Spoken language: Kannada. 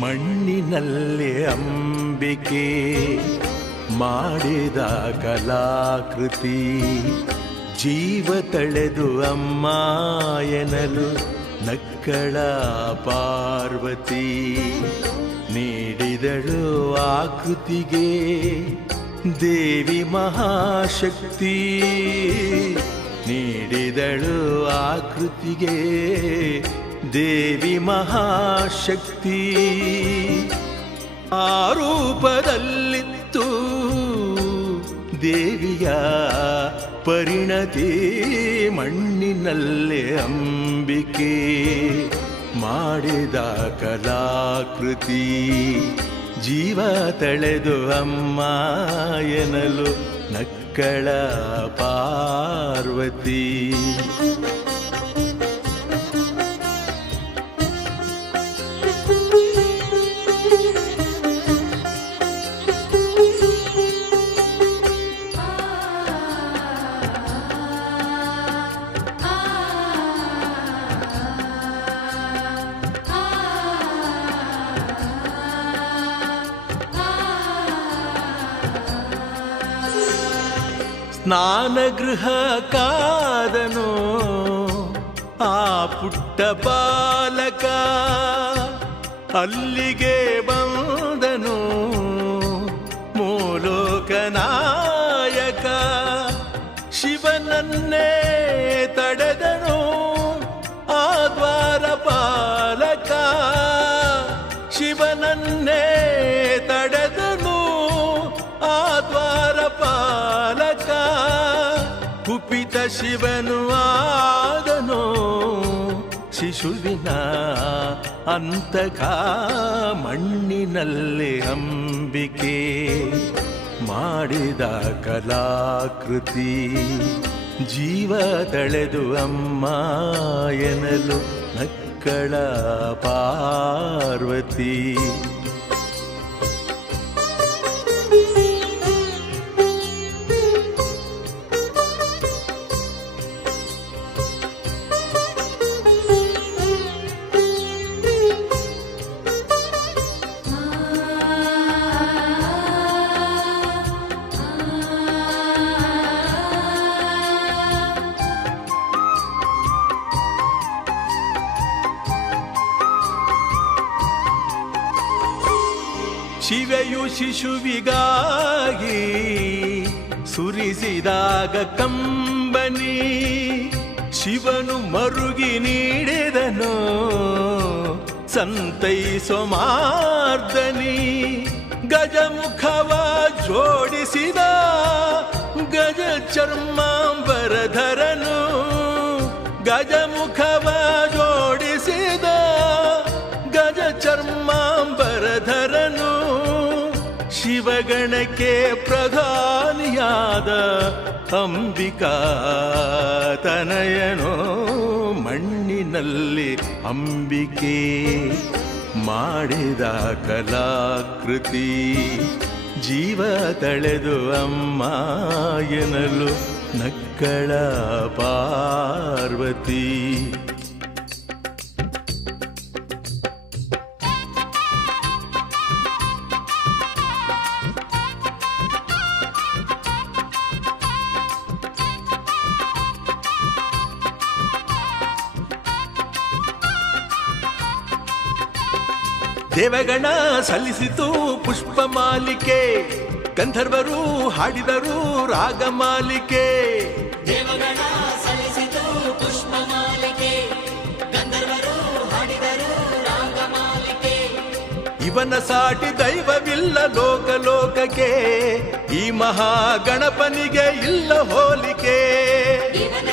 ಮಣ್ಣಿನಲ್ಲಿ ಅಂಬಿಕೆ ಮಾಡಿದ ಕಲಾಕೃತಿ ಜೀವ ತಳೆದು ಅಮ್ಮ ಎನ್ನಲು ನಕ್ಕಳ ಪಾರ್ವತಿ ನೀಡಿದಳು ಆಕೃತಿಗೆ ದೇವಿ ಮಹಾಶಕ್ತಿ ನೀಡಿದಳು ಆಕೃತಿಗೆ ದೇವಿ ಮಹಾಶಕ್ತಿ ಆ ರೂಪದಲ್ಲಿತ್ತು ದೇವಿಯ ಪರಿಣತಿ ಮಣ್ಣಿನಲ್ಲೇ ಅಂಬಿಕೆ ಮಾಡಿದ ಕಲಾಕೃತಿ ಜೀವ ತಳೆದು ಅಮ್ಮ ಎನ್ನಲು ನಕ್ಕಳ ಪಾರ್ವತಿ ಸ್ನಾನಗೃಹ ಕಾದನು ಆ ಪುಟ್ಟ ಬಾಲಕ ಅಲ್ಲಿಗೆ ಬಂದನು ಮೂಲೋಕ ನಾಯಕ ಶಿವನನ್ನೇ ತಡೆದನು ಆ ದ್ವಾರಪಾಲಕ ಶಿವನನ್ನೇ ತಡೆದನು ಆ ದ್ವಾರಪಾಲಕ ಕುಪಿತ ಶಿವನು ಆದನು ಶಿಶುವಿನ ಅಂತಕ ಮಣ್ಣಿನಲ್ಲಿ ಅಂಬಿಕೆ ಮಾಡಿದ ಕಲಾಕೃತಿ ಜೀವ ತಳೆದು ಅಮ್ಮ ಎನ್ನಲು ನಕ್ಕಳ ಪಾರ್ವತಿ ಶಿವೆಯು ಶಿಶುವಿಗಾಗಿ ಸುರಿಸಿದಾಗ ಕಂಬನಿ ಶಿವನು ಮರುಗಿ ನೀಡಿದನು ಸಂತೈಸೋ ಮಾರ್ದನಿ ಗಜಮುಖವ ಜೋಡಿಸಿದ ಗಜ ಚರ್ಮಾಂಬರಧರನು ಗಜಮುಖವ ಜೋಡಿಸಿದ ಗಜ ಚರ್ಮಾಂಬರಧರನು ಶಿವಗಣಕ್ಕೆ ಪ್ರಧಾನಿಯಾದ ಅಂಬಿಕಾ ತನಯನೋ ಮಣ್ಣಿನಲ್ಲಿ ಅಂಬಿಕೆ ಮಾಡಿದ ಕಲಾಕೃತಿ ಜೀವ ತಳೆದು ಅಮ್ಮ ಎನ್ನಲು ನಕ್ಕಳ ಪಾರ್ವತಿ ದೇವಗಣ ಸಲ್ಲಿಸಿತು ಪುಷ್ಪಮಾಲಿಕೆ ಗಂಧರ್ವರು ಹಾಡಿದರು ರಾಗಮಾಲಿಕೆ ದೇವಗಣ ಸಲ್ಲಿಸಿತು ಪುಷ್ಪಮಾಲಿಕೆ ಗಂಧರ್ವರು ಹಾಡಿದರು ರಾಗಮಾಲಿಕೆ ಇವನ ಸಾಟಿ ದೈವವಿಲ್ಲ ಲೋಕಲೋಕಕ್ಕೆ ಈ ಮಹಾಗಣಪನಿಗೆ ಇಲ್ಲ ಹೋಲಿಕೆ ಇವನ